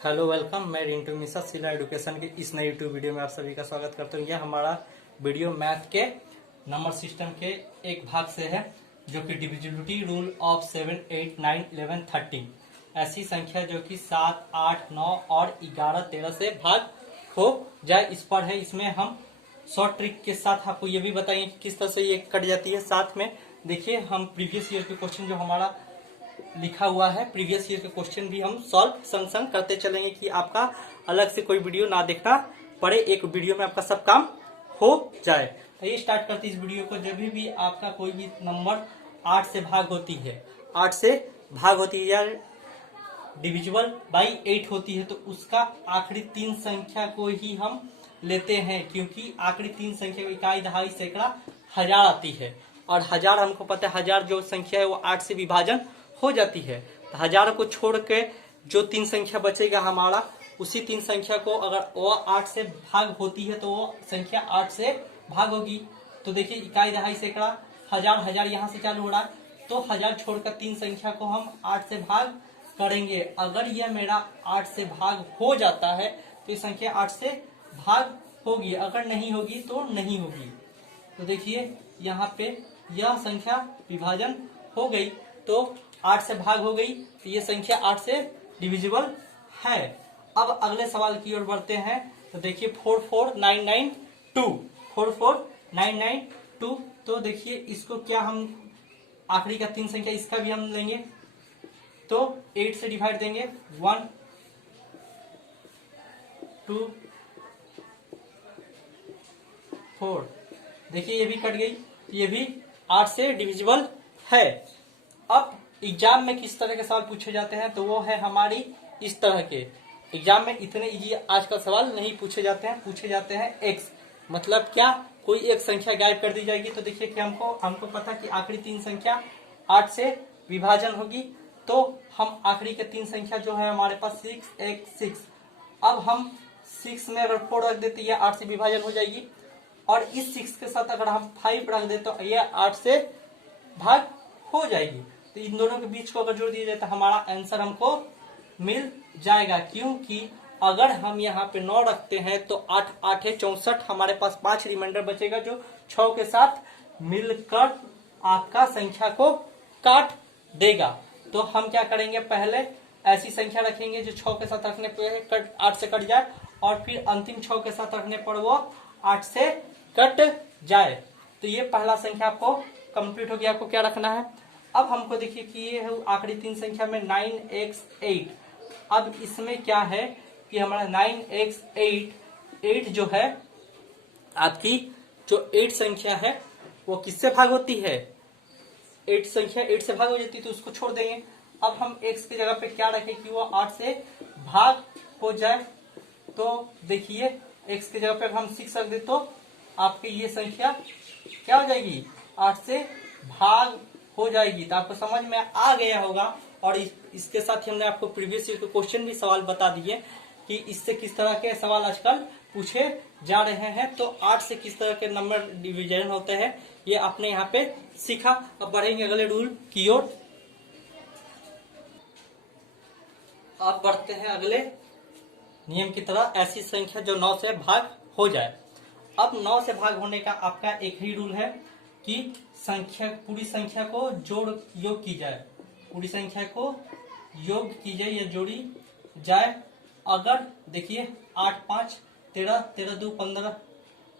Hello welcome. मैं रिंटू मिश्रा सिला education के इस नई यूट्यूब वीडियो में आप सभी का स्वागत करता हूँ। यह हमारा वीडियो मैथ के नंबर सिस्टम के एक भाग से है, जो कि डिविजिबिलिटी रूल ऑफ 7, 8, 9, 11, 13 ऐसी संख्या जो कि 7, 8, 9 और 11, 13 से भाग हो जाए इस पर है। इसमें हम शॉर्ट ट्रिक के साथ आपको ये भी बताएंगे कि किस तरह से ये कट जाती है। साथ में देखिए हम प्रीवियस ईयर के क्वेश्चन जो हमारा लिखा हुआ है, प्रीवियस ईयर के क्वेश्चन भी हम सॉल्व संग संग करते चलेंगे कि आपका अलग से कोई वीडियो ना देखना पड़े, एक वीडियो में आपका सब काम हो जाए। तो ये स्टार्ट करते इस वीडियो को। जब भी आपका कोई भी नंबर 8 से भाग होती है, 8 से भाग होती है या डिविजिबल बाई 8 होती है, तो उसका आखिरी 3 संख्या को ही हम लेते हैं, क्योंकि आखिरी 3 संख्या को इकाई, दहाई, सैकड़ा, हजार आती है। और हजार हमको पता है, हजार जो संख्या है वो 8 से विभाजन हो जाती है। तो हजार को छोड़ के जो 3 संख्या बचेगा हमारा, उसी 3 संख्या को अगर वो 8 से भाग होती है तो वो संख्या 8 से भाग होगी। तो देखिए इकाई, दहाई, सैकड़ा, हजार, हजार यहाँ से चालू हो रहा है, तो हजार छोड़कर 3 संख्या को हम 8 से भाग करेंगे। अगर यह मेरा 8 से भाग हो जाता है तो ये संख्या 8 से भाग होगी, अगर नहीं होगी तो नहीं होगी। तो देखिए यहाँ पे यह संख्या विभाजन हो गई, तो 8 से भाग हो गई, तो ये संख्या 8 से डिविजिबल है। अब अगले सवाल की ओर बढ़ते हैं। तो देखिए 44992, 44992। तो देखिए इसको क्या हम आखिरी का 3 संख्या इसका भी हम लेंगे, तो 8 से डिवाइड देंगे, 1, 2, 4। देखिए ये भी कट गई, ये भी 8 से डिविजिबल है। अब एग्जाम में किस तरह के सवाल पूछे जाते हैं, तो वो है हमारी इस तरह के। एग्जाम में इतने इजी आज का सवाल नहीं पूछे जाते हैं, पूछे जाते हैं एक्स। मतलब क्या, कोई एक संख्या गायब कर दी जाएगी। तो देखिए कि हमको पता कि आखिरी 3 संख्या 8 से विभाजन होगी, तो हम आखिरी के 3 संख्या जो है हमारे पास 6, 1, 6। अब हम 6 में अगर 4 रख देते ये 8 से विभाजन हो जाएगी, और इस 6 के साथ अगर हम 5 रख देते तो ये 8 से भाग हो जाएगी। तो इन दोनों के बीच को अगर जोड़ दिया जाए तो हमारा आंसर हमको मिल जाएगा, क्योंकि अगर हम यहाँ पे 9 रखते हैं तो 8, 8 है 64, हमारे पास 5 रिमाइंडर बचेगा जो 6 के साथ मिलकर आपका संख्या को काट देगा। तो हम क्या करेंगे, पहले ऐसी संख्या रखेंगे जो 6 के साथ रखने पर 8 से कट जाए, और फिर अंतिम 6 के साथ रखने पर वो 8 से कट जाए। तो ये पहला संख्या आपको कंप्लीट हो गया। आपको क्या रखना है, अब हमको देखिए कि ये है आखिरी 3 संख्या में 9x8। अब इसमें क्या है कि हमारा 9x8, 8 जो है आपकी, जो 8 संख्या है वो किससे भाग होती है, 8 संख्या 8 से भाग हो जाती है, तो उसको छोड़ देंगे। अब हम x की जगह पे क्या रखें कि वो 8 से भाग हो जाए। तो देखिए x की जगह पे हम 6 रख दे तो आपकी ये संख्या क्या हो जाएगी, 8 से भाग हो जाएगी। तो आपको समझ में आ गया होगा। और इसके साथ ही हमने आपको प्रीवियस ईयर के क्वेश्चन भी सवाल बता दिए कि इससे किस तरह के सवाल आजकल पूछे जा रहे हैं। तो 8 से किस तरह के नंबर डिवीजन होते हैं ये आपने यहाँ पे सीखा। अब बढ़ेंगे अगले रूल की ओर। अब बढ़ते हैं अगले नियम की तरह, ऐसी संख्या जो 9 से भाग हो जाए। अब 9 से भाग होने का आपका एक ही रूल है कि पूरी संख्या को जोड़ योग की जाए, पूरी संख्या को योग की जाए या जोड़ी जाए। अगर देखिए 8, 5, 13, 13, 2, 15,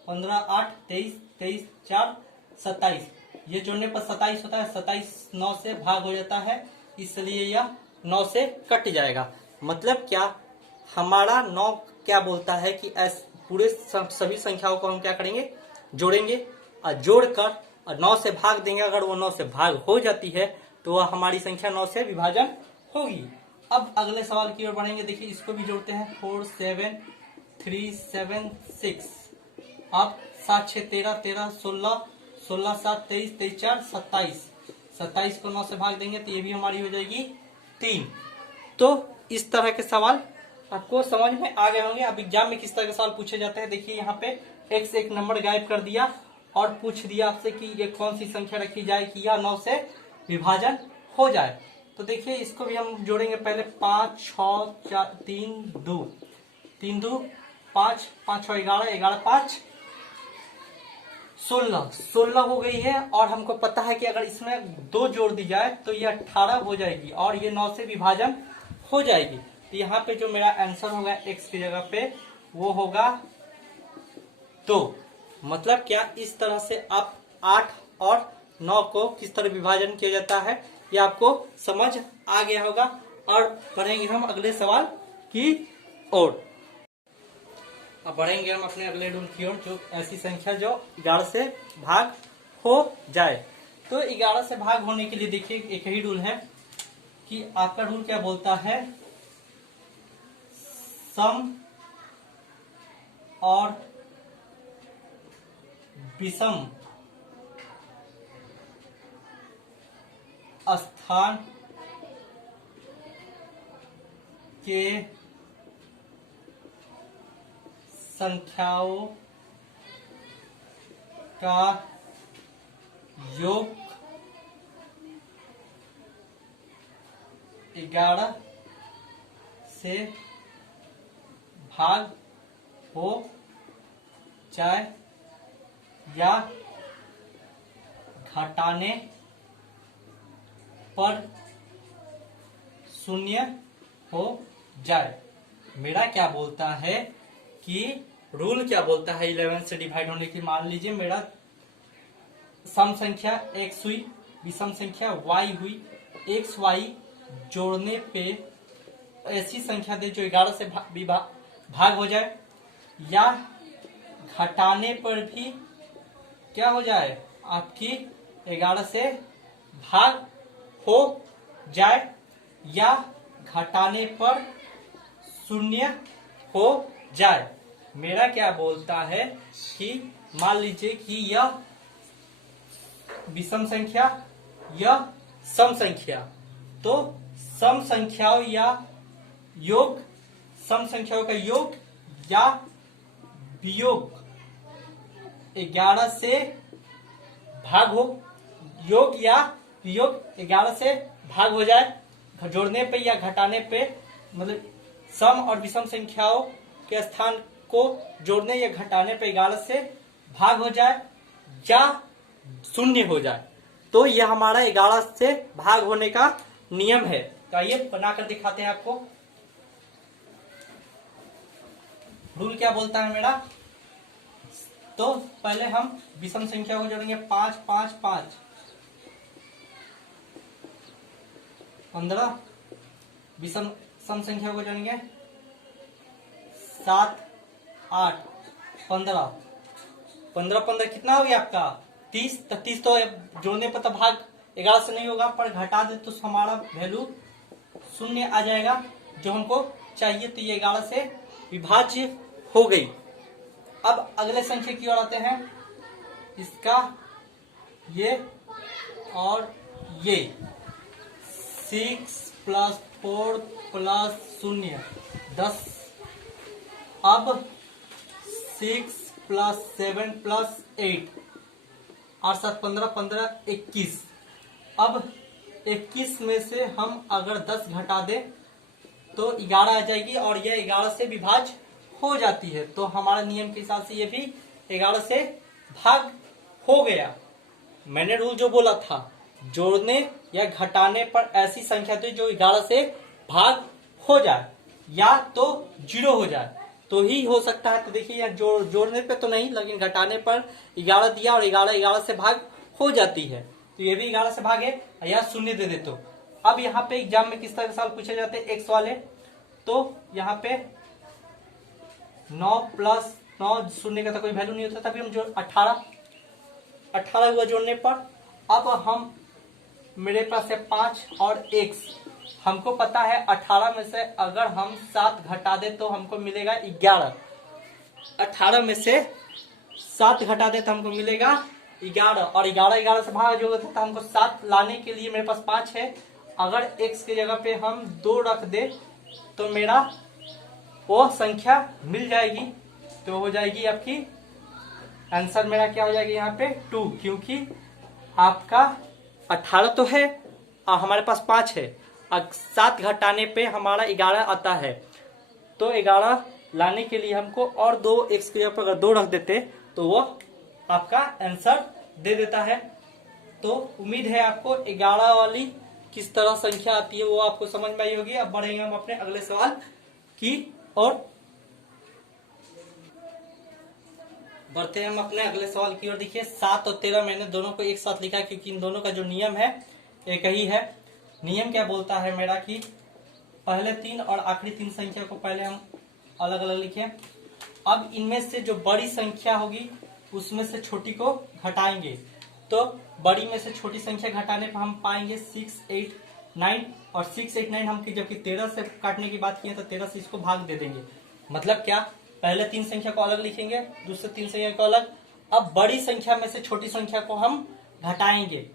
15, 8, 23, 23, 4, 27। ये जोड़ने पर 27 होता है, 27 9 से भाग हो जाता है, इसलिए यह 9 से कट जाएगा। मतलब क्या, हमारा 9 क्या बोलता है कि पूरे सभी संख्याओं को हम क्या करेंगे, जोड़ेंगे, और जोड़कर 9 से भाग देंगे। अगर वो 9 से भाग हो जाती है तो वह हमारी संख्या 9 से विभाजन होगी। अब अगले सवाल की ओर बढ़ेंगे। देखिए इसको भी जोड़ते हैं, 4, 7, 3, 7, 6। अब 7, 6, 13, 13, 16, 16, 7, 23, 23, 4, 27। 27 को 9 से भाग देंगे तो ये भी हमारी हो जाएगी 3। तो इस तरह के सवाल आपको समझ में आ गए होंगे। अब एग्जाम में किस तरह के सवाल पूछे जाते हैं, देखिए यहाँ पे x एक नंबर गायब कर दिया और पूछ दिया आपसे कि ये कौन सी संख्या रखी जाए कि यह 9 से विभाजन हो जाए। तो देखिए इसको भी हम जोड़ेंगे पहले 5 6 4 3 2 3 2 5 5 6 11 11 5 16 हो गई है। और हमको पता है कि अगर इसमें 2 जोड़ दी जाए तो ये 18 हो जाएगी और ये 9 से विभाजन हो जाएगी। तो यहाँ पे जो मेरा आंसर होगा x की जगह पे वो होगा 2। मतलब क्या, इस तरह से आप 8 और 9 को किस तरह विभाजन किया जाता है ये आपको समझ आ गया होगा। और बढ़ेंगे हम अगले सवाल की ओर। अब बढ़ेंगे हम अपने अगले रूल की ओर, जो ऐसी संख्या जो 11 से भाग हो जाए। तो 11 से भाग होने के लिए देखिए एक ही रूल है कि आपका रूल क्या बोलता है, सम और विषम स्थान के संख्याओं का योग 11 से भाग हो जाए या घटाने पर शून्य हो जाए। मेरा क्या बोलता है कि रूल क्या बोलता है 11 से डिवाइड होने की। मान लीजिए मेरा सम संख्या x हुई, विषम संख्या y हुई। x y जोड़ने पे ऐसी संख्या दे जो 11 से भाग हो जाए या घटाने पर भी क्या हो जाए, आपकी 11 से भाग हो जाए या घटाने पर शून्य हो जाए। मेरा क्या बोलता है कि मान लीजिए कि यह विषम संख्या, यह सम संख्या, तो सम संख्याओं या योग, सम संख्याओं का योग या वियोग 11 से भाग हो, योग या वियोग 11 से भाग हो जाए जोड़ने पे या घटाने पे, मतलब सम और विषम संख्याओं के स्थान को जोड़ने या घटाने पे 11 से भाग हो जाए या शून्य हो जाए। तो यह हमारा 11 से भाग होने का नियम है। तो आइए बनाकर दिखाते हैं आपको। रूल क्या बोलता है मेरा, तो पहले हम विषम संख्या को जोड़ेंगे 5 5 5 15। विषम सम संख्या को जोड़ेंगे 7 8 15 15 15 कितना हो गया आपका 30। तो 30 तो जोड़ने पर तो भाग 11 से नहीं होगा, पर घटा दे तो हमारा वैल्यू शून्य आ जाएगा जो हमको चाहिए। तो ये 11 से विभाज्य हो गई। अब अगले संख्या की ओर आते हैं। इसका ये और ये 6 + 4 + 0 10। अब 6 + 7 + 8 8 7 15 15 21। अब 21 में से हम अगर 10 घटा दे तो 11 आ जाएगी और यह 11 से विभाज्य हो जाती है। तो हमारा नियम के हिसाब से ये भी 11 से भाग हो गया। मैंने रूल जो बोला था, जोड़ने या घटाने पर ऐसी संख्या थी जो 11 से भाग हो जाए या तो 0 हो जाए तो ही हो सकता है। तो देखिए यहाँ जोड़ने पे तो नहीं, लेकिन घटाने पर 11 दिया और 11 11 से भाग हो जाती है। तो ये भी 11 से भागे या शून्य दे दे। तो अब यहाँ पे एग्जाम में किस तरह के सवाल पूछे जाते हैं एक्स वाले, तो यहाँ पे 9 + 9 शून्य का तो कोई वैल्यू नहीं होता, तभी हम जो 18 हुआ जोड़ने पर। अब हम मेरे पास है 5 और x। हमको पता है 18 में से अगर हम 7 घटा दे तो हमको मिलेगा 11। 18 में से 7 घटा दे तो हमको मिलेगा 11 और 11 से भाग जो होता है तो हमको 7 लाने के लिए मेरे पास 5 है। अगर x की जगह पे हम 2 रख दे तो मेरा वो संख्या मिल जाएगी। तो हो जाएगी आपकी आंसर मेरा क्या हो जाएगा यहाँ पे 2, क्योंकि आपका 18 तो है और हमारे पास 5 है 7 घटाने पे हमारा 11 आता है। तो 11 लाने के लिए हमको और 2 x की जगह पर अगर 2 रख देते तो वो आपका आंसर दे देता है। तो उम्मीद है आपको 11 वाली किस तरह संख्या आती है वो आपको समझ में आई होगी। अब बढ़ेंगे हम अपने अगले सवाल की और बढ़ते हैं हम अपने अगले सवाल की ओर। देखिए 7 और 13 मैंने दोनों को एक साथ लिखा क्योंकि इन दोनों का जो नियम है एक ही है। नियम क्या बोलता है मेरा कि पहले 3 और आखिरी 3 संख्या को पहले हम अलग अलग लिखें। अब इनमें से जो बड़ी संख्या होगी उसमें से छोटी को घटाएंगे। तो बड़ी में से छोटी संख्या घटाने पर हम पाएंगे 6, 8, 9 और 6, 8, 9 हम जबकि 13 से काटने की बात किए तो 13 से इसको भाग दे देंगे। मतलब क्या, पहले 3 संख्या को अलग लिखेंगे, दूसरे 3 संख्या को अलग। अब बड़ी संख्या में से छोटी संख्या को हम घटाएंगे।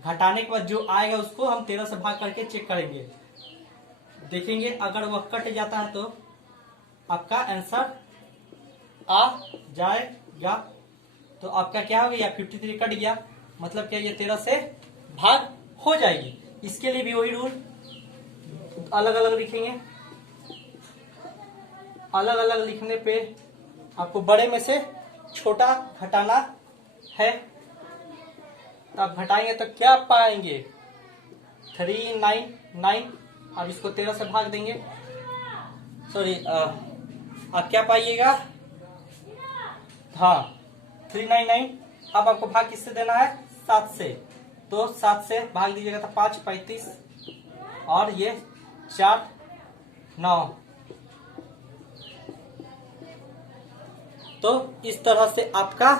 घटाने के बाद जो आएगा उसको हम 13 से भाग करके चेक करेंगे, देखेंगे अगर वह कट जाता है तो आपका आंसर आ जाएगा। तो आपका क्या हो गया, 53 कट गया, मतलब क्या ये 13 से भाग हो जाएगी। इसके लिए भी वही रूल, अलग अलग लिखेंगे। अलग अलग लिखने पे आपको बड़े में से छोटा घटाना है। तो आप घटाएंगे तो क्या पाएंगे, 399। अब इसको 13 से भाग देंगे, सॉरी आप क्या पाइएगा, हाँ 399। अब आपको भाग किससे देना है, 7 से। तो 7 से भाग दीजिएगा तो 5, 35 और ये 4, 9। तो इस तरह से आपका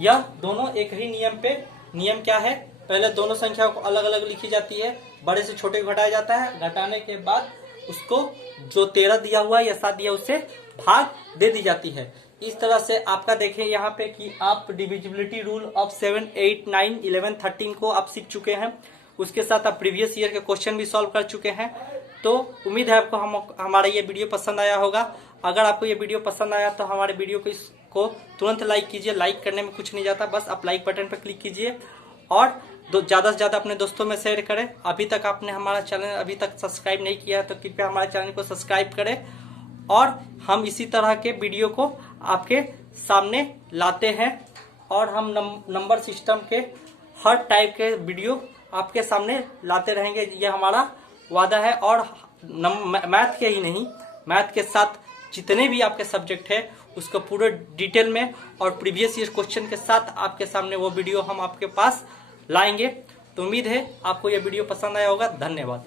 यह दोनों एक ही नियम पे, नियम क्या है, पहले दोनों संख्याओं को अलग अलग लिखी जाती है, बड़े से छोटे को घटाया जाता है, घटाने के बाद उसको जो 13 दिया हुआ है या 7 दिया उससे भाग दे दी जाती है। इस तरह से आपका देखें यहाँ पे कि आप डिविजिबिलिटी रूल ऑफ 7, 8, 9, 11, 13 को आप सीख चुके हैं। उसके साथ आप प्रीवियस ईयर के क्वेश्चन भी सॉल्व कर चुके हैं। तो उम्मीद है आपको हमारा ये वीडियो पसंद आया होगा। अगर आपको ये वीडियो पसंद आया तो हमारे वीडियो को इसको तुरंत लाइक कीजिए। लाइक करने में कुछ नहीं जाता, बस आप लाइक बटन पर क्लिक कीजिए और ज्यादा से ज्यादा अपने दोस्तों में शेयर करें। अभी तक आपने हमारा चैनल अभी तक सब्सक्राइब नहीं किया है तो कृपया हमारे चैनल को सब्सक्राइब करें। और हम इसी तरह के वीडियो को आपके सामने लाते हैं और हम नंबर सिस्टम के हर टाइप के वीडियो आपके सामने लाते रहेंगे, ये हमारा वादा है। और मैथ के ही नहीं, मैथ के साथ जितने भी आपके सब्जेक्ट है उसको पूरे डिटेल में और प्रीवियस ईयर क्वेश्चन के साथ आपके सामने वो वीडियो हम आपके पास लाएंगे। तो उम्मीद है आपको ये वीडियो पसंद आया होगा। धन्यवाद।